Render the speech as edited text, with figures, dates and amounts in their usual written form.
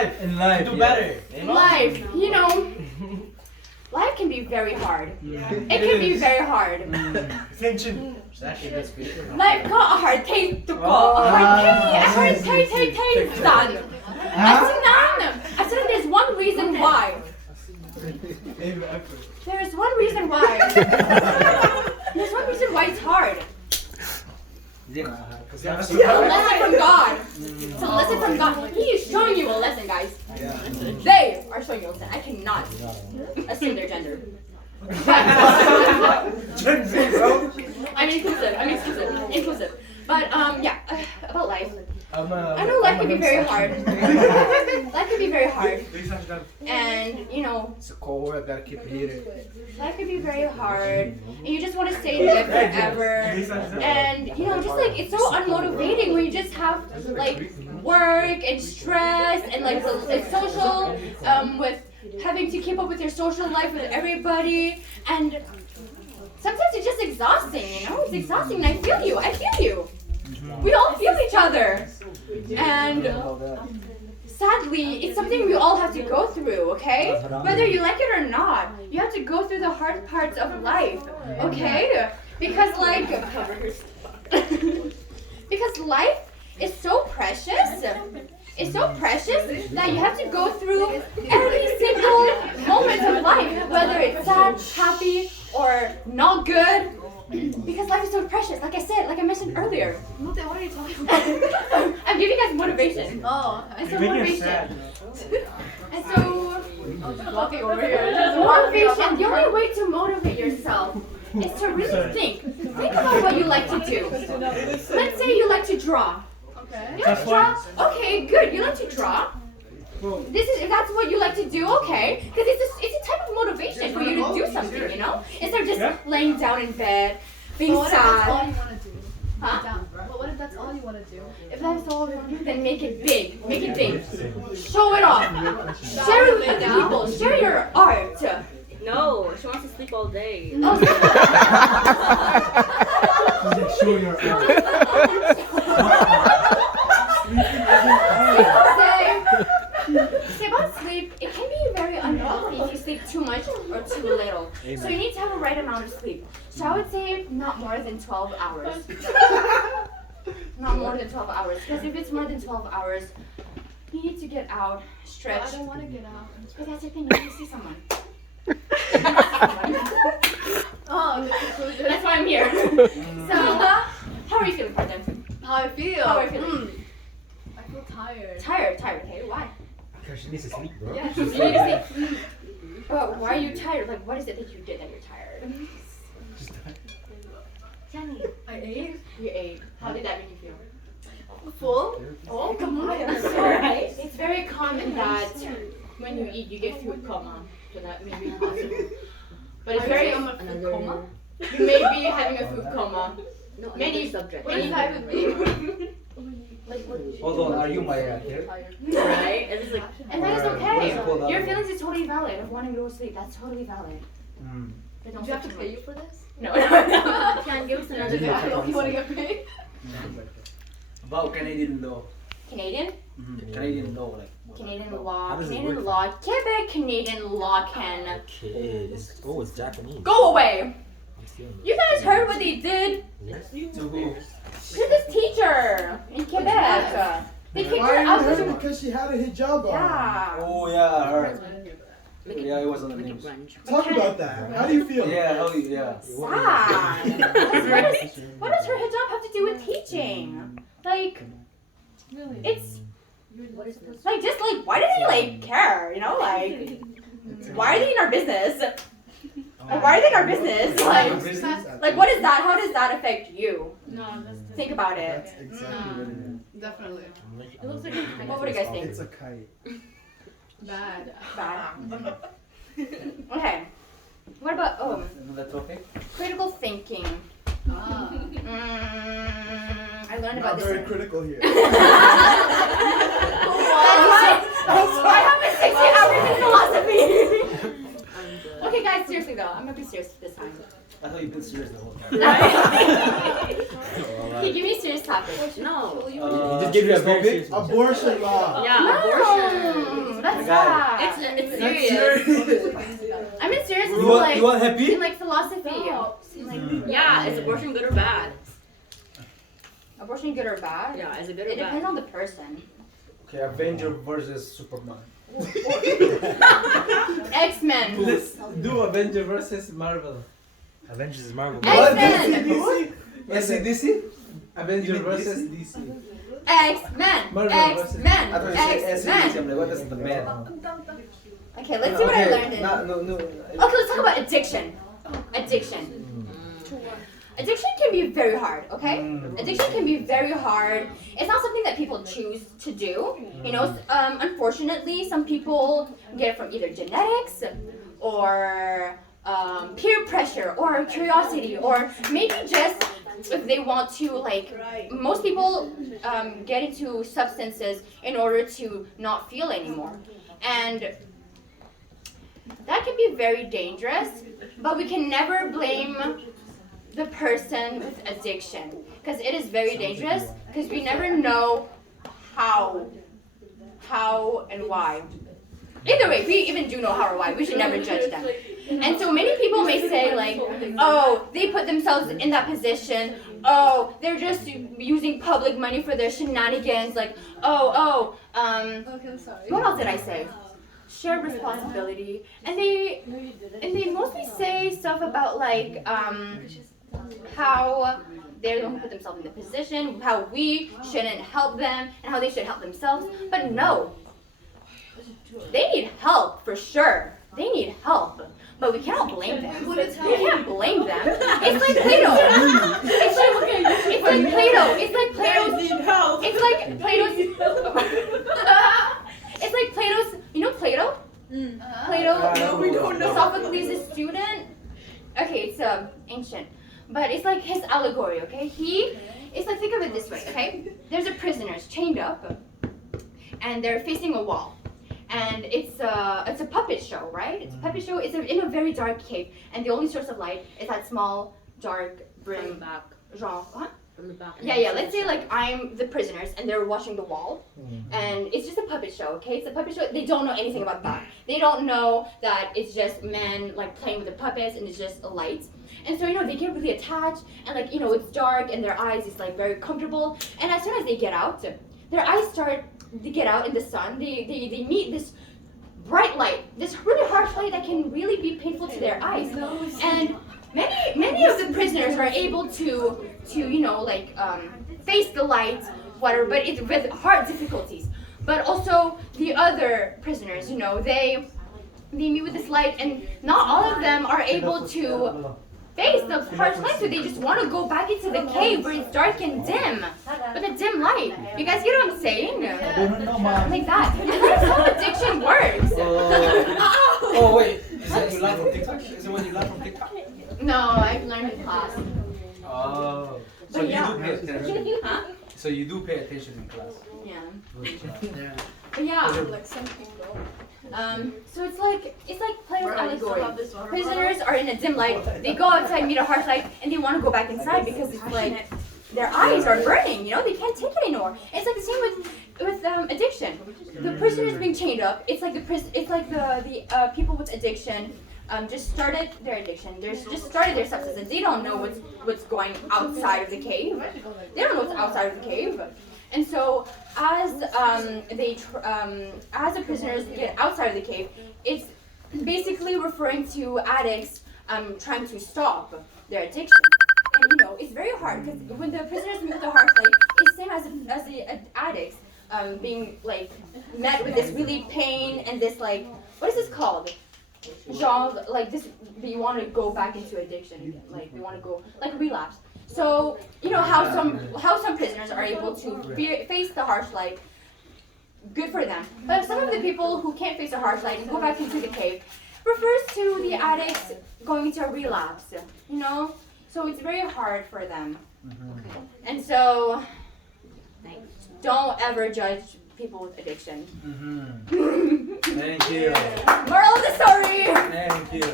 In life, do better. You know? Life, life can be very hard. It can be very hard. Life got a hard taste to go. A hard taste done. I said there's one reason why. There's one reason why. There's one reason why it's hard. To listen from God. To listen from God. He is showing you a lesson, guys. They are showing you a lesson. I cannot assume their gender. I'm inclusive. But yeah, about life. I know life can be very hard. Life can be very hard. And life can be very hard. And you just want to stay there forever. And just like it's so unmotivating when you just have like work and stress and like the social with having to keep up with your social life with everybody. And sometimes it's just exhausting, It's exhausting and I feel you. We all feel each other. And sadly, it's something we all have to go through, okay? Whether you like it or not, you have to go through the hard parts of life, okay? Because because life is so precious. It's so precious that you have to go through every single moment of life, whether it's sad, happy, or not good. Because life is so precious, like I mentioned earlier. What are you talking about? I'm giving you guys motivation. Oh, And so motivation. And so walking over here. Motivation. The only way to motivate yourself is to really think. Think about what you like to do. Let's say you like to draw. okay. You like to draw? Okay, good. You like to draw. If that's what you like to do, okay. Because it's a type of motivation for you to do something, Instead of just laying down in bed, being What if that's all sad. you want to do? Huh? But what if that's all you want to do? If that's all you want to do, then make it big. Make it big. Show it off. Share it with the people. Share your art. No, she wants to sleep all day. Oh, Show your say about sleep, it can be very unhealthy if you sleep too much or too little. So you need to have a right amount of sleep. So I would say not more than 12 hours. Not more than 12 hours. Because if it's more than 12 hours, you need to get out, stretch. I don't want to get out. But that's the thing, you need to see someone. Oh, the conclusion. That's why I'm here. So, how are you feeling, Pardon? How I feel. How are you feeling? I feel tired. Tired, okay, why? Because she needs to sleep, bro. Yeah. You need to sleep. But why are you tired? Like, what is it that you did that you're tired? Jenny. I ate. You ate. How did that make you feel? Full. Oh, come on. Alright. It's very common that when you eat, you get food coma. So that may be possible. But it's very I'm a food coma. You may be having a food coma. No, Many subject. What does that even mean? Although, are you my hair? Right? And it's like, And that is Or, okay. what's it called, Your feelings is totally valid of wanting to go to sleep. That's totally valid. But don't Do you have to sleep pay too you for this? much. No. can give us another Yeah. job. You want to get paid? About Canadian law. Canadian? Canadian law, like. Canadian law. How does it Canadian work? law. Quebec Canadian law can Okay, it's Japanese. go away. I'm stealing it. You guys heard what they did To who? to this teacher in Quebec. They kicked her out because of Because she had a hijab on. yeah. Oh yeah, I heard. Make it, Yeah, it was on the make it news. brunch. Talk about that. How do you feel? Yeah, hell yeah. Sad. What does her hijab have to do with teaching? Like, Really? it's What is this? like just like why does he like care? Like, why are they in our business? Like, why are they in our business? Like what is that? How does that affect you? No, that's Think about it. That's exactly what it is. definitely It looks like a What do you guys think? It's a kite. bad. Bad. Okay. What about Another topic? critical thinking? Ah. I learned Not about this. very critical here. That's why I have been 60 hours in philosophy. I'm good. Okay, guys, seriously though, I'm gonna be serious this time. I thought you've been serious the whole time. Can you give me a serious topic? No. He just gave you a very serious Abortion law. Yeah, abortion. guy. It's serious. I mean, serious is You want, like you want happy? in like philosophy. Yeah, is abortion good or bad? Abortion good or bad? Yeah, is it good or It bad? depends on the person. Okay, Avenger versus Superman. X-Men. Let's do Avenger versus Marvel. Avengers is Marvel. X-Men. DC, DC? Avenger You mean versus DC? DC. X-Men. Marvel versus- X-Men. I thought you said AC, I'm X-Men. like, what is the man? Okay, let's see what I learned in. No. Okay, let's talk about addiction. Addiction. Addiction can be very hard, okay? Addiction can be very hard. It's not something that people choose to do. You know, unfortunately, some people get it from either genetics or peer pressure or curiosity or maybe just if they want to, like, most people get into substances in order to not feel anymore. And that can be very dangerous, but we can never blame the person with addiction because it is very dangerous because we never know how and why. Either way, we even do know how or why. We should never judge them. And so many people may say like, oh, they put themselves in that position. Oh, they're just using public money for their shenanigans. Like, okay, I'm sorry. What else did I say? Shared responsibility. And they mostly say stuff about like how they're the one who put themselves in the position, how we shouldn't help them, and how they should help themselves. But no, they need help for sure. They need help, but we cannot blame them. We can't blame them. It's like Play-Doh. It's like Play-Doh. It's like Play-Doh's. It's like Play-Doh's. It's like Play-Doh's. You know Play-Doh? Play-Doh. No, we don't know. Sophocles' student. Okay, it's ancient, but it's like his allegory. Okay, it's like, think of it this way. Okay, there's a prisoners chained up, and they're facing a wall. And it's a puppet show, right? It's a puppet show. It's in a very dark cave, and the only source of light is that small, dark brim back. genre. Huh? From the back. Yeah. Let's say like I'm the prisoners, and they're watching the wall, and it's just a puppet show. Okay, it's a puppet show. They don't know anything about that. They don't know that it's just men like playing with the puppets, and it's just a light. And so they get really attached, and like it's dark, and their eyes is like very comfortable. And as soon as they get out, their eyes start. They get out in the sun, they meet this bright light, this really harsh light that can really be painful to their eyes. And many of the prisoners are able to face the light, whatever, but it's with hard difficulties. But also the other prisoners, they meet with this light, and not all of them are able to face the harsh light, so they just want to go back into the cave where it's dark and dim, with a dim light. You guys get what I'm saying? Like that. That's how addiction works. Oh wait, is that you learn from TikTok? Is it what you learn from TikTok? No, I've learned in class. Oh, so But you yeah. do pay attention. Huh? So you do pay attention in class. Yeah. But yeah. Like some people. So it's like Plato's allegory. Prisoners are in a dim light. They go outside, meet a harsh light, and they want to go back inside because it's like their eyes are burning. They can't take it anymore. It's like the same with addiction. The prisoners being chained up. It's like the people with addiction just started their addiction. They just started their substance, and they don't know what's going outside of the cave. They don't know what's outside of the cave. And so, as the prisoners get outside of the cave, it's basically referring to addicts trying to stop their addiction. And it's very hard because when the prisoners meet with the harsh light, it's the same as the addicts being like met with this really pain and this like, what is this called? Genre, like this, you want to go back into addiction again, like you want to go like relapse. So how some prisoners are able to face the harsh light, good for them. But some of the people who can't face the harsh light and go back into the cave refers to the addicts going into a relapse. So it's very hard for them. Okay. And so don't ever judge people with addiction. Thank you. Moral of the story. Thank you.